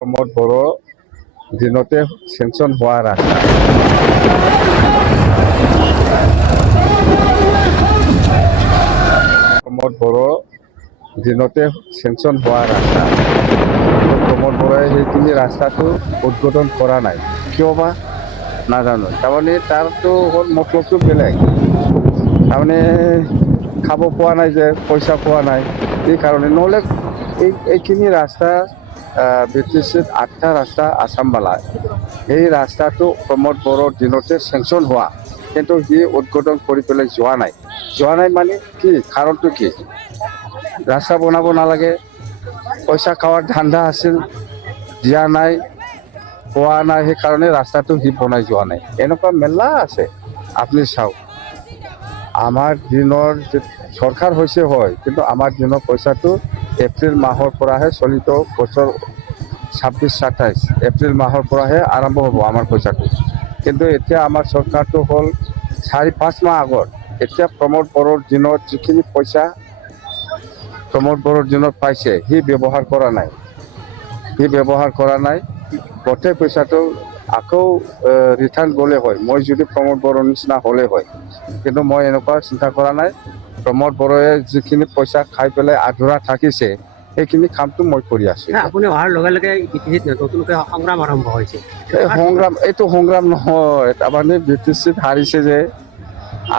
প্ৰমোদ বড়ো দিনতে চেংচন হোৱা ৰাস্তা প্ৰমোদ বড়ো দিনতে চেংচন হোৱা ৰাস্তা প্ৰমোদ বড়োৱে সেইখিনি ৰাস্তাটো উদ্বোধন কৰা নাই কিয় বা নাজানো তাৰমানে তাৰতো হ'ল মতলবটো বেলেগ তাৰমানে খাব পোৱা নাই যে পইচা পোৱা নাই এই কাৰণে নহ'লে এইখিনি ৰাস্তা BTCত 8টা ৰাস্তা আছামবালা এই ৰাস্তাটো প্ৰমোদ বড়োৰ দিনতে চেংচন হোৱা কিন্তু সি উদ্বোধন কৰি পেলাই যোৱা নাই মানে কি কাৰণটো কি ৰাস্তা বনাব নালাগে পইচা খাৱাৰ ধান্দা আছিল দিয়া নাই পোৱা নাই সেইকাৰণে ৰাস্তাটো সি বনাই যোৱা নাই এনেকুৱা মেলা আছে আপুনি চাওক আমাৰ দিনৰ চৰকাৰ হৈছে হয় কিন্তু আমাৰ দিনৰ পইচাটো এপ্ৰিল মাহৰ পৰাহে চলিত বছৰ 26-27 এপ্ৰিল মাহৰ পৰাহে আৰম্ভ হ'ব আমাৰ পইচাটো কিন্তু এতিয়া আমাৰ চৰকাৰটো হ'ল 4-5 মাহ আগত এতিয়া প্ৰমোদ বড়োৰ দিনত যিখিনি পইচা প্ৰমোদ বড়োৰ দিনত পাইছে সি ব্যৱহাৰ কৰা নাই গোটেই পইচাটো আকৌ ৰিটাৰ্ণ গ'লে হয় মই যদি প্ৰমোদ বড়োৰ নিচিনা হ'লে হয় কিন্তু মই এনেকুৱা চিন্তা কৰা নাই প্ৰমোদ বড়োৱে যিখিনি পইচা খাই পেলাই আধৰুৱা থাকিছে সেইখিনি কামটো মই কৰি আছোঁ আপুনি অহাৰ লগে লগে নতুনকৈ সংগ্ৰাম আৰম্ভ হৈছে এইটো সংগ্ৰাম নহয় তাৰমানে BTCত হাৰিছে যে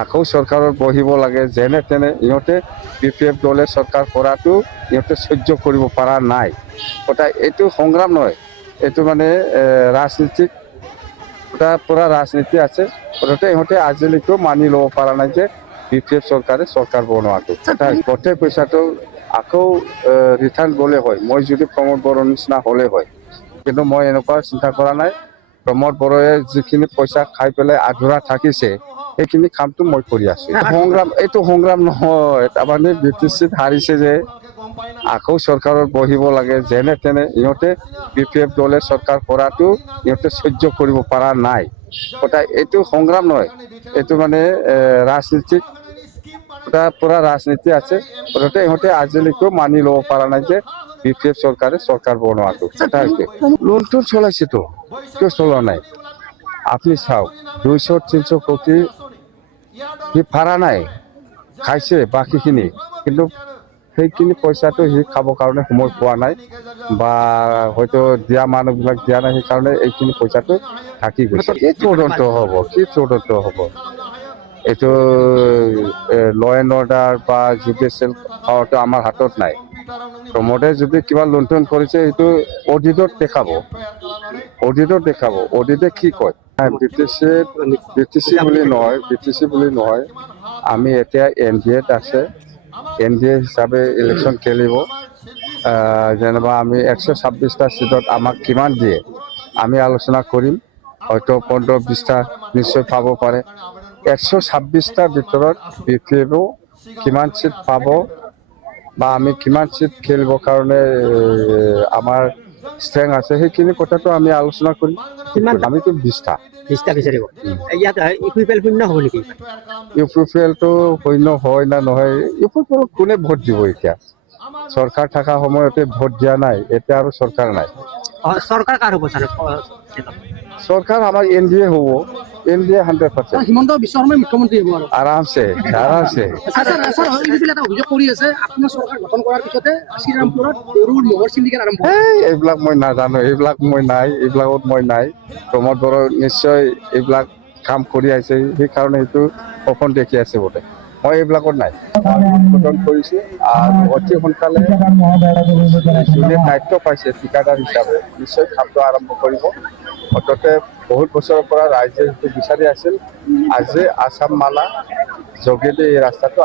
আকৌ চৰকাৰত বহিব লাগে যেনে তেনে ইহঁতে BPF দলে চৰকাৰ কৰাটো ইহঁতে সহ্য কৰিব পৰা নাই এইটো সংগ্ৰাম নহয় এইটো মানে ৰাজনীতিক পুৰা ৰাজনীতি আছে ইহঁতে আজিলৈকেও মানি ল'ব পৰা নাই যে BPF চৰকাৰে চৰকাৰ বনোৱাটো গোটেই পইচাটো আকৌ ৰিটাৰ্ণ গ'লে হয় মই যদি প্ৰমোদ বড়োৰ নিচিনা হ'লে হয় কিন্তু মই এনেকুৱা চিন্তা কৰা নাই প্ৰমোদ বড়োৱে যিখিনি পইচা খাই পেলাই আধৰুৱা থাকিছে সেইখিনি কামটো মই কৰি আছোঁ এইটো সংগ্ৰাম নহয় তাৰমানে BTCত হাৰিছে যে আকৌ চৰকাৰত বহিব লাগে যেনে তেনে ইহঁতে BPF দলে চৰকাৰ কৰাটো ইহঁতে সহ্য কৰিব পৰা নাই এইটো সংগ্ৰাম নহয় এইটো মানে ৰাজনীতিক পুৰা ৰাজনীতি আছে ইহঁতে আজিলৈকেও মানি ল'ব পৰা নাই যে BPF চৰকাৰে চৰকাৰ বনোৱাটো লোনটো চলাইছেতো কিয় চলোৱা নাই আপুনি চাওক 200-300 কোটি সি ভাড়া নাই খাইছে বাকীখিনি কিন্তু সেইখিনি পইচাটো সি খাবৰ কাৰণে সময় পোৱা নাই বা হয়তো দিয়া মানুহবিলাক দিয়া নাই সেইকাৰণে এইখিনি পইচাটো থাকি গৈছে কি তদন্ত হ'ব এইটো ল এণ্ড অৰ্ডাৰ বা জুডিচিয়েল পাৱাৰটো আমাৰ হাতত নাই প্ৰমোদে যদি কিবা লুণ্ঠন কৰিছে সেইটো অডিটত দেখাব অডিটে কি কয় BTC বুলি নহয় আমি এতিয়া NDAত আছে NDA হিচাপে ইলেকশ্যন খেলিব যেনিবা আমি 126টা চিটত আমাক কিমান দিয়ে আমি আলোচনা কৰিম হয়তো 15-20টা নিশ্চয় পাব পাৰে 126টাৰ ভিতৰত BPFও কিমান চিট পাব বা আমি কিমান চিট খেলিবৰ কাৰণে আমাৰ ষ্ট্ৰেংথ আছে সেইখিনি কথাটো আমি আলোচনা কৰিম আমিতো 20টা বিচাৰিব ইয়াত ইকুইপেল শূন্য হ'ব নেকি ইউপিপিএলটো শূন্য হয় না নহয় ইউপিপিএল কোনে ভোট দিব এতিয়া চৰকাৰ থকা সময়তে ভোট দিয়া নাই এতিয়া আৰু চৰকাৰ নাই চৰকাৰ কাৰ হ'ব চৰকাৰ আমাৰ NDA হ'ব NDA 100% হিমন্ত বিশ্ব শৰ্মাই মুখ্যমন্ত্ৰী হ'ব আৰু আৰামছে এটা অভিযোগ কৰি আছে আপোনাৰ চৰকাৰ গঠন কৰাৰ পিছতে শ্ৰীৰামপুৰত গৰুৰ মহৰ চিণ্ডিকেট আৰম্ভ এইবিলাক মই নাজানো এইবিলাকত মই নাই প্ৰমোদ বড়ো নিশ্চয় এইবিলাক কাম কৰি আছে সেইকাৰণে সেইটো সপোন দেখি আছে বোলে মই এইবিলাকত নাই উদ্বোধন কৰিছোঁ আৰু অতি সোনকালে যোনে দায়িত্ব পাইছে ঠিকাদাৰ হিচাপে নিশ্চয় কামটো আৰম্ভ কৰিব অন্ততে বহুত বছৰৰ পৰা ৰাইজে যিটো বিচাৰি আছিল আজি আছাম মালা যোগেদি এই ৰাস্তাটো